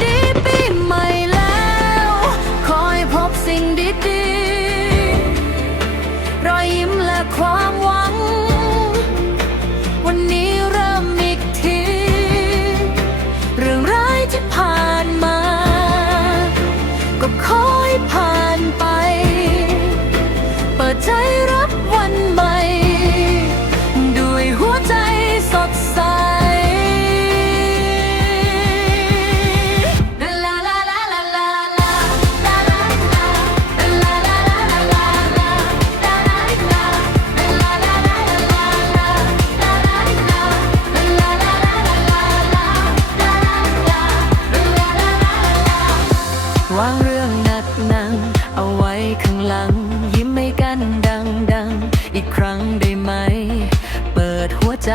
ดีปีใหม่แล้ว คอยพบสิ่งดีๆ รอยยิ้มและความหวัง ใจ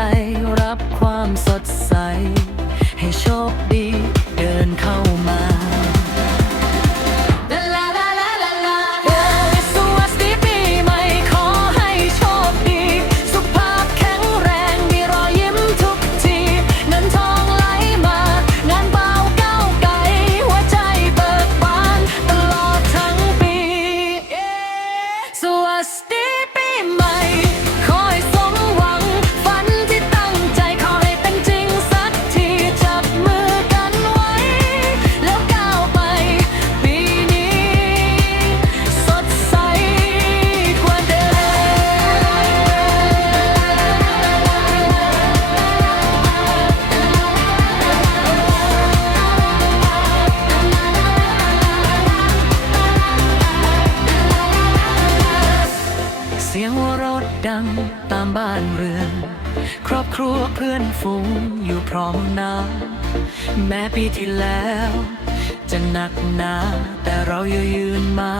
รับความสดใส ให้โชคดี ตามบ้านเรือน ครอบครัวเพื่อนฝูงอยู่พร้อมหน้า แม้ปีที่แล้ว จะหนักหนาแต่เราอยู่ยืนมา